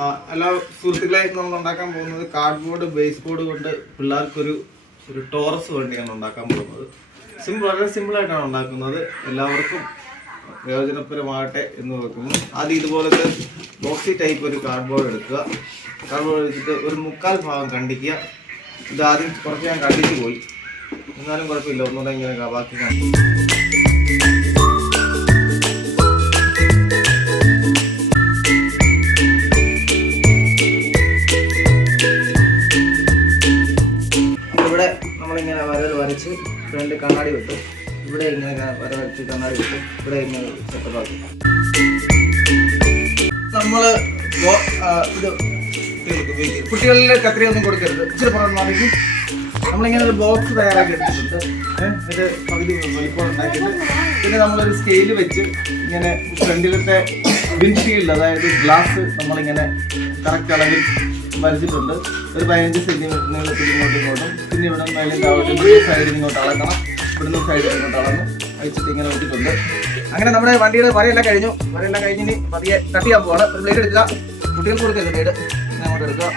എല്ലാ സുഹൃത്തുക്കളായിട്ട് നമ്മൾ ഉണ്ടാക്കാൻ പോകുന്നത് കാർഡ്ബോർഡ് ബേസ് ബോർഡ് കൊണ്ട് പിള്ളേർക്കൊരു ടോറസ് വണ്ടിയാണ് ഉണ്ടാക്കാൻ പോകുന്നത്. വളരെ സിമ്പിളായിട്ടാണ് ഉണ്ടാക്കുന്നത്. എല്ലാവർക്കും പ്രയോജനപരമാകട്ടെ എന്ന് വെക്കുന്നു. ആദ്യം ഇതുപോലത്തെ ബോക്സി ടൈപ്പ് ഒരു കാർഡ്ബോർഡ് എടുക്കുക. കാർഡ്ബോർഡ് എടുത്തിട്ട് ഒരു 3/4 ഭാഗം കണ്ടിക്കുക. ഇത് ആദ്യം കുറച്ച് ഞാൻ കണ്ടിട്ട് പോയി, എന്നാലും കുഴപ്പമില്ല, ഒന്നുകൂടെ ഇങ്ങനെ ബാക്കി കണ്ടു. ഇവിടെ നമ്മളിങ്ങനെ വരച്ച് ഫ്രണ്ട് കണ്ണാടി വെക്കും. ഇവിടെ ഇങ്ങനെ വരച്ച് കണ്ണാടി വെക്കും. ഇവിടെ ഇങ്ങനെ സെറ്റപ്പാക്കും. നമ്മൾ ഇത് കുട്ടികളിലെ കത്രിയൊന്നും കൊടുക്കരുത്. ഇച്ചിരി പുറമേക്ക് നമ്മളിങ്ങനെ ഒരു ബോക്സ് തയ്യാറാക്കി എടുത്തിട്ടുണ്ട്. ഇത് പകുതി വലിപ്പം ഉണ്ടാക്കിയിട്ട് പിന്നെ നമ്മളൊരു സ്കെയിൽ വെച്ച് ഇങ്ങനെ ഫ്രണ്ടിലത്തെ വിൻഷീൽഡ്, അതായത് ഗ്ലാസ്, നമ്മളിങ്ങനെ കറക്റ്റ് അളവിൽ വരച്ചിട്ടുണ്ട്. ഒരു 15 സെന്റിമീറ്റർ നീളത്തിൽ ഇങ്ങോട്ടും. പിന്നെ ഇവിടെ സൈഡിൽ ഇങ്ങോട്ട് അളക്കണം. ഇവിടുന്ന് സൈഡിൽ ഇങ്ങോട്ട് അളന്ന് അയച്ചിട്ട് ഇങ്ങനെ വെച്ചിട്ടുണ്ട്. അങ്ങനെ നമ്മുടെ വണ്ടിയുടെ വരയെല്ലാം കഴിഞ്ഞ് പതിയെ കട്ട് ചെയ്യാൻ പോവാണ്. ഒരു ബ്ലേഡ് എടുക്കുക. കുട്ടികൾക്ക് കൊടുക്കരുത് ബ്ലേഡ്, അങ്ങോട്ട് എടുക്കുക.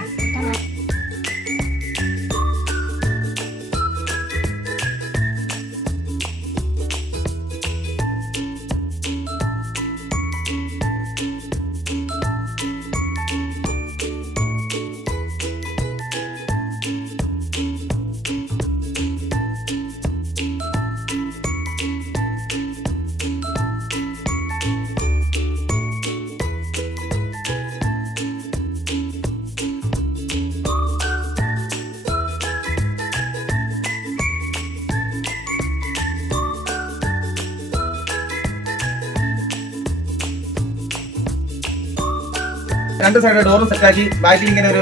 രണ്ട് സൈഡ് ഡോറും സെറ്റാക്കി ബാക്കിൽ ഇങ്ങനെ ഒരു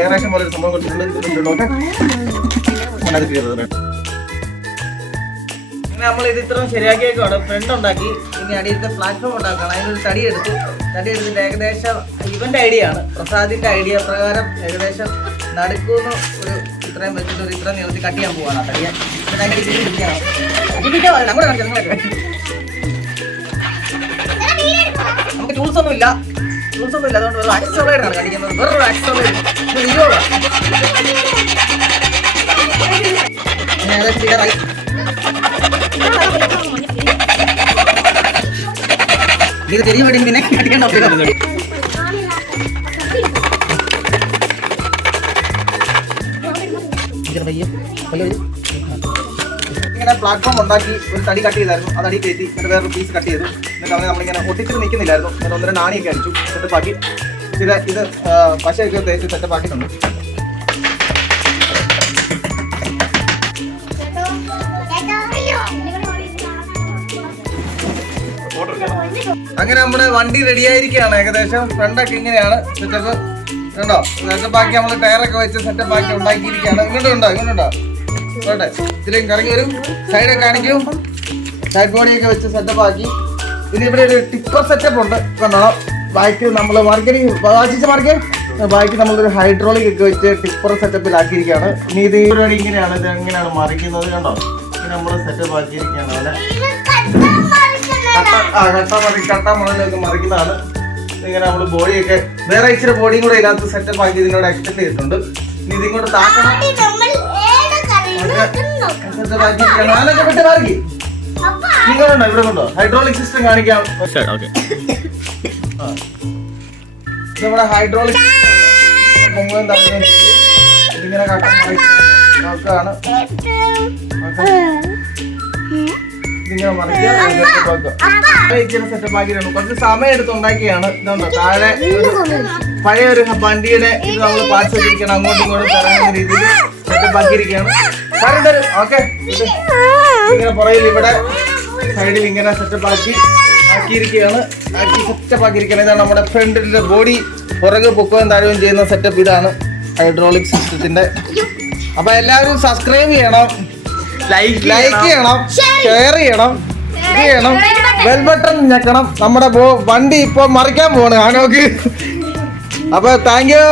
ഏകദേശം പോലെ ഒരു സംഭവം കൊടുത്തിട്ടുണ്ട്. നമ്മൾ ഇത് ഇത്രയും ശരിയാക്കിയേക്കാണ്. ഫ്രണ്ട് ഉണ്ടാക്കി. ഇനി അടിയിലത്തെ പ്ലാറ്റ്ഫോം ഉണ്ടാക്കണം. അതിനൊരു തടി എടുത്തിട്ട് ഏകദേശം ഇവന്റെ ഐഡിയ ആണ്, പ്രസാദിന്റെ ഐഡിയ പ്രകാരം ഏകദേശം നടുക്കൂന്ന് ഒരു ഇത്രയും വെച്ചിട്ട് ഒരു ഇത്രയും നീളത്തിൽ കട്ട് ചെയ്യാൻ പോവാണ്. ആ തടിയാൻ നമുക്ക് ടൂൾസ് ഒന്നും ഇല്ല, അതുകൊണ്ട് വെറും ആക്സോളൈഡാണ് കാണിക്കുന്നത്. വെറൊരു ആക്സോളൈഡ് ഇത് തെരിയ വേണ്ടി പിന്നെ കടിക്കണ്ട. ഇങ്ങനെ പ്ലാറ്റ്ഫോം ഉണ്ടാക്കി ഒരു തടി കട്ട് ചെയ്തായിരുന്നു. അത് അടി കയറ്റി എന്നിട്ട് വേറൊരു പീസ് കട്ട് ചെയ്തു. എന്നിട്ട് അങ്ങനെ നമ്മളിങ്ങനെ ഒട്ടിച്ചിട്ട് നിൽക്കുന്നില്ലായിരുന്നു. എന്നിട്ട് 1-2 നാണിയൊക്കെ അടിച്ചു സെറ്റപ്പാക്കി. ഇത് പശയൊക്കെ തേച്ച് സെറ്റപ്പാക്കിയിട്ടുണ്ട്. അങ്ങനെ നമ്മുടെ വണ്ടി റെഡിയായിരിക്കുകയാണ്. ഏകദേശം ഫ്രണ്ടൊക്കെ ഇങ്ങനെയാണ് സെറ്റപ്പ്. കണ്ടോ, സെറ്റപ്പാക്കി നമ്മൾ ടയറൊക്കെ വെച്ച് സെറ്റപ്പാക്കി ഉണ്ടാക്കിയിരിക്കുകയാണ്. ഇങ്ങോട്ടുണ്ടോ ഓട്ടെ, ഇതിലേക്ക് കറങ്ങി വരും. സൈഡൊക്കെ കാണിക്കും. സൈഡ് ബോഡിയൊക്കെ വെച്ച് സെറ്റപ്പാക്കി. പിന്നെ ഇവിടെ ഒരു ടിപ്പർ സെറ്റപ്പ് ഉണ്ട്. കണ്ടോ, ബാക്ക് നമ്മൾ ബാക്കി നമ്മളൊരു ഹൈഡ്രോളിക് ഒക്കെ വെച്ച് ടിപ്പർ സെറ്റപ്പിലാക്കിയിരിക്കുകയാണ്. ഇനി ഇത് ഇങ്ങനെയാണ്, ഇത് എങ്ങനെയാണ് മറിക്കുന്നത്. കണ്ടോ, ഇങ്ങനെ നമ്മൾ സെറ്റപ്പ് ആക്കിയിരിക്കുകയാണ്. അങ്ങനെ കട്ട മുകളിലേക്ക് മറിക്കുന്നതാണ്. ഇങ്ങനെ നമ്മൾ ബോഡിയൊക്കെ വേറെ ഇച്ചിരി ബോഡിയും കൂടെ ഇതിനകത്ത് സെറ്റപ്പ് ആക്കി ഇതിനോട് എക്സ്റ്റെൻഡ് ചെയ്തിട്ടുണ്ട്. ഇനി ഇതിങ്ങോട്ട് താക്കണം. നിങ്ങളുണ്ടോ ഇവിടെ കൊണ്ടോ ഹൈഡ്രോളിക് സിസ്റ്റം കാണിക്കാം. നമ്മുടെ ഹൈഡ്രോളിക് ഇതിങ്ങനെ നോക്കാണ്. ഇതിങ്ങനെ മറിക്കുക സെറ്റപ്പ് ആക്കിയിട്ടുണ്ട്. കുറച്ച് സമയം എടുത്ത് ഉണ്ടാക്കിയാണ്. ഇതുണ്ടോ, താഴെ പഴയ ഒരു വണ്ടിയുടെ ഇത് നമ്മൾ പാർട്സ് വെച്ചിരിക്കണം. അങ്ങോട്ടും ഇങ്ങോട്ടും തറങ്ങുന്ന രീതിയിൽ സെറ്റപ്പ് ആക്കിയിരിക്കുകയാണ്. ഓക്കെ, ഇങ്ങനെ പുറകിൽ ഇവിടെ സൈഡിൽ ഇങ്ങനെ സെറ്റപ്പ് ആക്കിയിരിക്കുകയാണ്. ഇതാണ് നമ്മുടെ ഫ്രണ്ടിലെ ബോഡി. പുറകെ പൊക്കുകയും താഴുകയും ചെയ്യുന്ന സെറ്റപ്പ് ഇതാണ് ഹൈഡ്രോളിക് സിസ്റ്റത്തിന്റെ. അപ്പൊ എല്ലാവരും സബ്സ്ക്രൈബ് ചെയ്യണം, ലൈക്ക് ചെയ്യണം, ഷെയർ ചെയ്യണം, ബെൽ ബട്ടൺ ഞെക്കണം. നമ്മുടെ വണ്ടി ഇപ്പൊ മറിക്കാൻ പോവാണ് ആനോക്ക്. അപ്പൊ താങ്ക് യു.